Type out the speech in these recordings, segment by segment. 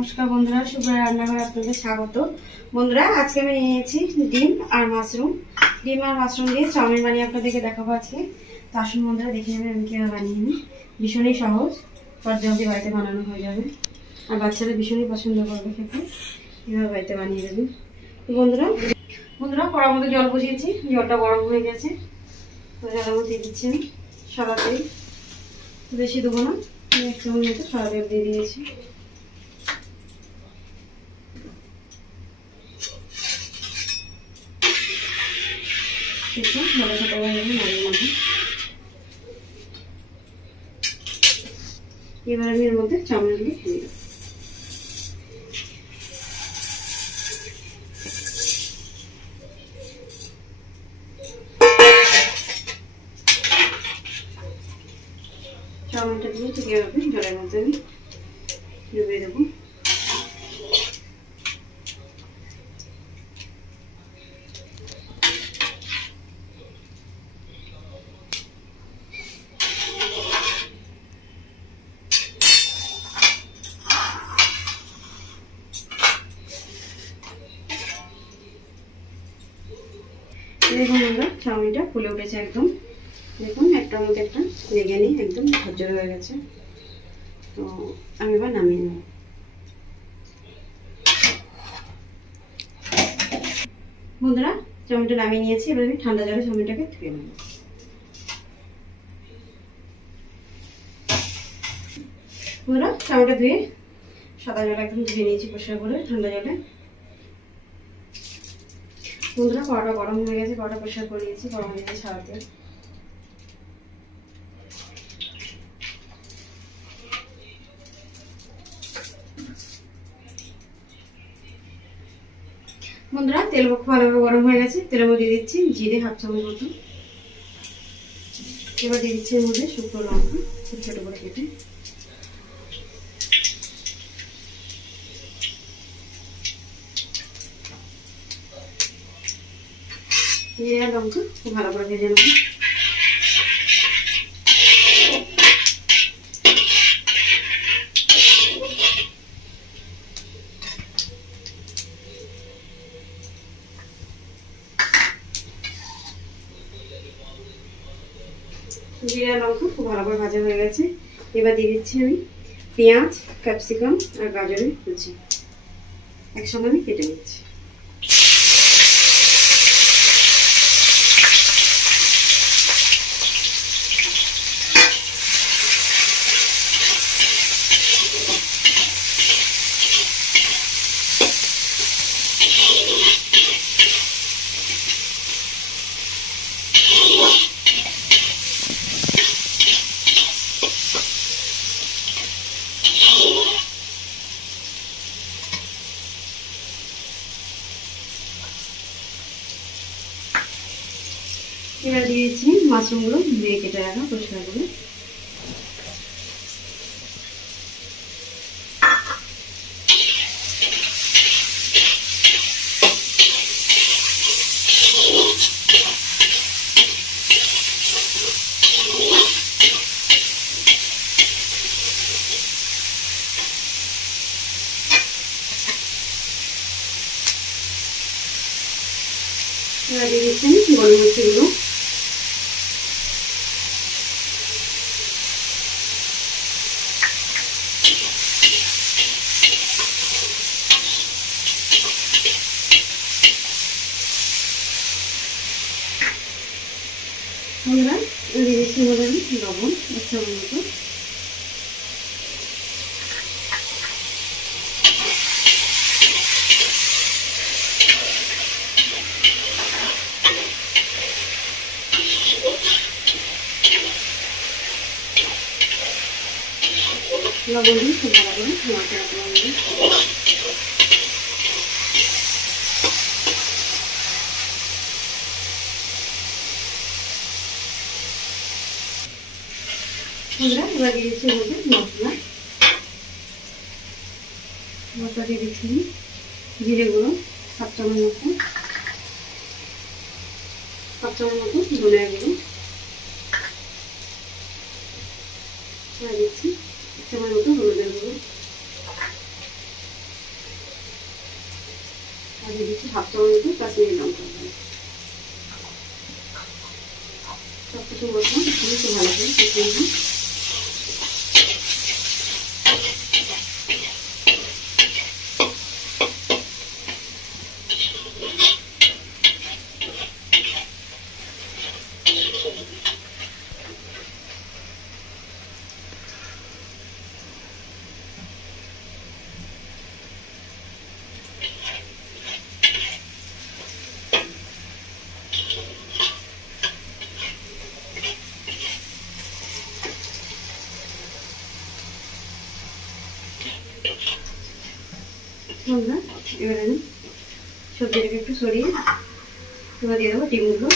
নমস্কার বন্ধুরা, শুভ্রা রান্নাঘরে আপনাদের স্বাগত। বন্ধুরা, আজকে আমি নিয়েছি ডিম আর মাশরুম দিয়ে চাউমিন বানিয়ে আপনাদেরকে দেখাবো আজকে। তো আসুন বন্ধুরা, দেখে নেবেন আমি কীভাবে বানিয়ে নিই। ভীষণই সহজ, জলদি বাড়িতে বানানো হয়ে যাবে, আর বাচ্চারা ভীষণই পছন্দ করবে খেতে। কীভাবে বাড়িতে বানিয়ে দেবেন। তো বন্ধুরা কড়ার মধ্যে জল বসিয়েছি, জলটা গরম হয়ে গেছে। তো জলের মধ্যে দিয়ে দিচ্ছি আমি সাদা তেল, বেশি দেবো না, 1 চামচ মতো সাদা তেল দিয়ে দিয়েছি। এবার আমি এর মধ্যে চাউমিনগুলি দিয়ে দেবো। চাউমিনটা দিয়ে ঠিক এভাবে জলের মধ্যে আমি ডুবিয়ে দেবো। দেখুন বন্ধুরা, চাউমিনটা ফুলে উঠেছে একদম। দেখুন একটার মধ্যে একটা লেগে নেই, একদম ঝরঝরে হয়ে গেছে। তো আমি এবার নামিয়ে নেব। বন্ধুরা, চাউমিনটা নামিয়ে নিয়েছি, এবার আমি ঠান্ডা জলে চাউমিনটাকে ধুয়ে নেব। বন্ধুরা, চাউমিনটা ধুয়ে সাদা জলে একদম ধুয়ে নিয়েছি পরিষ্কার করে ঠান্ডা জলে। বন্ধুরা, কড়াটা গরম হয়ে গেছে, কড়াটা পরিষ্কার করে নিয়েছি, গরম হয়ে গেছে সাদা তেল। বন্ধুরা, তেল খুব ভালোভাবে গরম হয়ে গেছে, তেলের মধ্যে দিয়ে দিচ্ছি জিরে 1/2 চামচ মতো। এবার দিয়ে দিচ্ছি এর মধ্যে শুকনো লঙ্কা ছোট ছোট করে কেটে। জিরে আর লঙ্কা খুব ভালো করে ভেজে নেব। জিরা লঙ্কা খুব ভালো করে ভাজা হয়ে গেছে। এবার দিয়ে দিচ্ছি আমি পেঁয়াজ, ক্যাপসিকাম আর গাজরের কুচি একসঙ্গে আমি কেটে নিচ্ছি। এবার দিয়ে দিচ্ছি মাশরুমগুলো ধুয়ে কেটে রাখা পরিষ্কার করে। এবার দিয়ে দিচ্ছি গোলমরিচগুলো। বন্ধুরা, দিয়ে দিচ্ছি লবণ 1 চামচ মতো। লবণ দিয়ে খুব ভালো করে নাড়াচাড়া করে নেব। বন্ধুরা, এবার দিয়ে দিচ্ছি মধ্যে মশলা দিয়ে দিচ্ছি জিরে গুঁড়ো 7 চামচ মতো, 7 চামচ মতো ধনিয়া গুঁড়ো দিচ্ছি, 1 চামচ মতো হলুদের গুঁড়ো, হাফ চামচ মতো কাশ্মীরি লঙ্কা সব কিছু মশলা একটু ভালো করে কষিয়ে নিই। এবারে আমি সবজিটাকে একটু সরিয়ে এবার দিয়ে দেবো ডিমগুলো।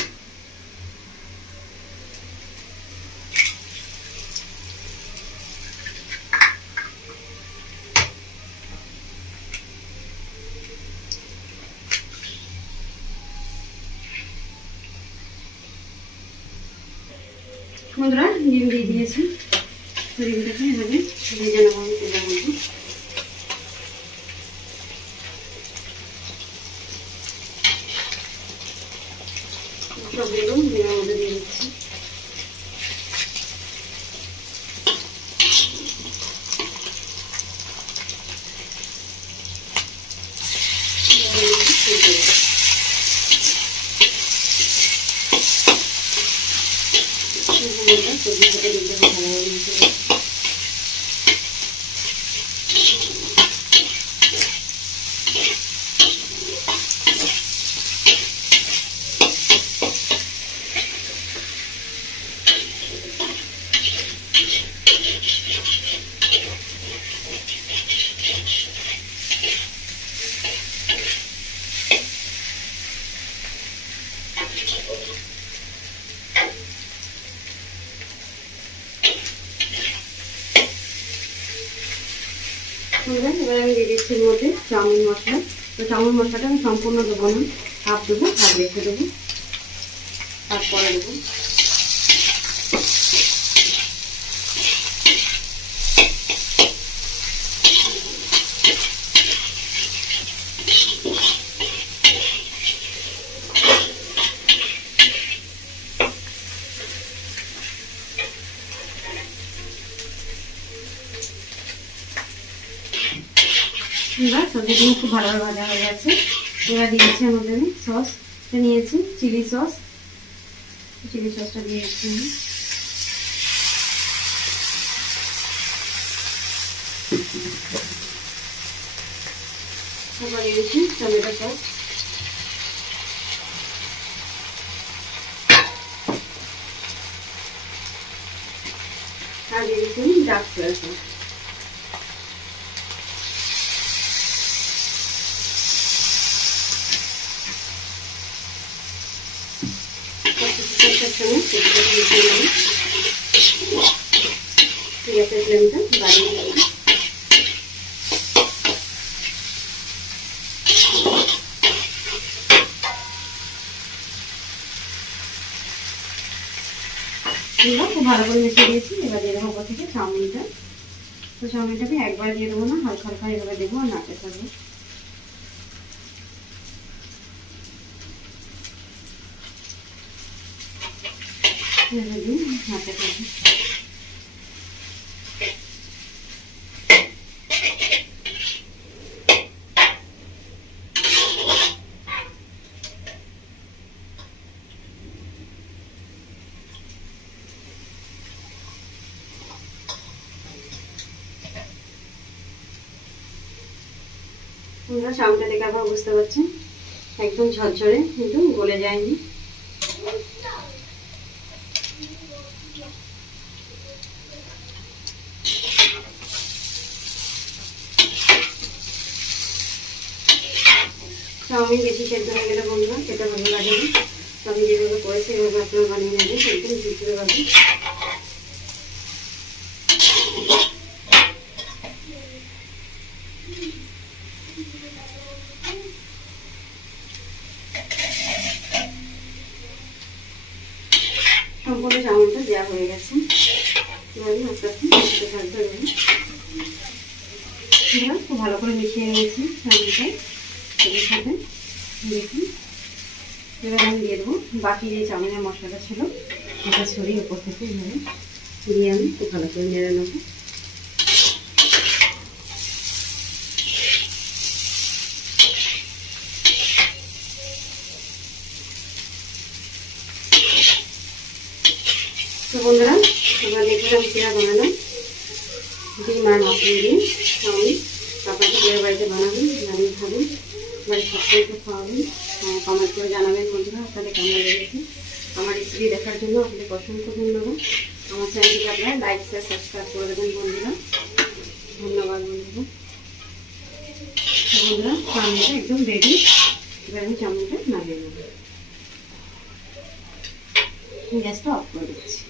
বন্ধুরা ডিম দিয়ে দিয়েছি, ডিমটাকে এভাবে ভেজে নেবো আমি তেলের মতো। সবগুলো ডিমের মধ্যে দিয়ে দিচ্ছি। সবজি থেকে ডিমটা ভালোভাবে মিশিয়ে দিচ্ছি। এবার আমি দিয়ে দিচ্ছি এর মধ্যে চাউমিন মশলা। তো চাউমিন মশলাটা আমি সম্পূর্ণ দেবো না, হাফ দেবো, হাফ রেখে দেবো, তারপরে দেবো। এবার সবজিগুলো খুব ভালোভাবে ভাজা হয়ে গেছে। এবার দিয়েছি আমাদের আমি সস নিয়েছি, চিলি সস। চিলি সসটা দিয়েছি আমি। তারপর দিয়েছি টমেটো সস, আর দিয়েছি ডার্ক সয়া সস। গ্যাসের ফ্লেমটা বাড়িয়ে দিলাম। খুব ভালো করে মিশিয়ে দিয়েছি। এবার দিয়ে দেবো উপর থেকে চাউমিনটা। তো চাউমিনটাকে একবার দিয়ে দেবো না, হালকা হালকা এভাবে দেবো আর নাড়তে থাকবো। নাড়তে থাকবো। চাউমিনটা দেখে আপনারা বুঝতে পারছেন একদম ঝরঝরে, কিন্তু গলে যায়নি। চাউমিন বেশি সেদ্ধ হয়ে গেলে বন্ধুরা খেতে ভালো লাগে না। আমি যেভাবে করেছি এভাবে আপনারা বানিয়ে নেবেন, একদম ঝুরঝুরে ভাবে। সম্পূর্ণ চাউমিনটা দেওয়া হয়ে গেছে। এবার আস্তে আস্তে থাকতে হবে। খুব ভালো করে মিশিয়ে নিয়েছি চাউমিনটা এর সাথে। দেখুন এবার আমি দিয়ে দেবো বাকি যে চাউমিনের মশলাটা ছিল এটা ছড়িয়ে উপর থেকে এভাবে দিয়ে আমি একটু ভালো করে নেড়ে নেবো। তো বন্ধুরা আমরা দেখলাম কীরা বানালাম ডিম আর মাশরুম দিয়ে চাউমিন। আপনারা নিজের বাড়িতে বানাবেন, বানিয়ে খাবেন, বাড়ির সবসময়কে খাওয়াবেন, কমেন্ট করে জানাবেন বন্ধুরা আপনাদের কেমন লেগেছে। আমার রেসিপি দেখার জন্য আপনাদের অসংখ্য ধন্যবাদ। আমার চ্যানেলটিকে আপনারা লাইক শেয়ার সাবস্ক্রাইব করে দেবেন বন্ধুরা। ধন্যবাদ বন্ধুরা। বন্ধুরা চাউমিনটা একদম রেডি। এবার আমি চাউমিনটা নামিয়ে নেব, গ্যাসটা অফ করে দিচ্ছি।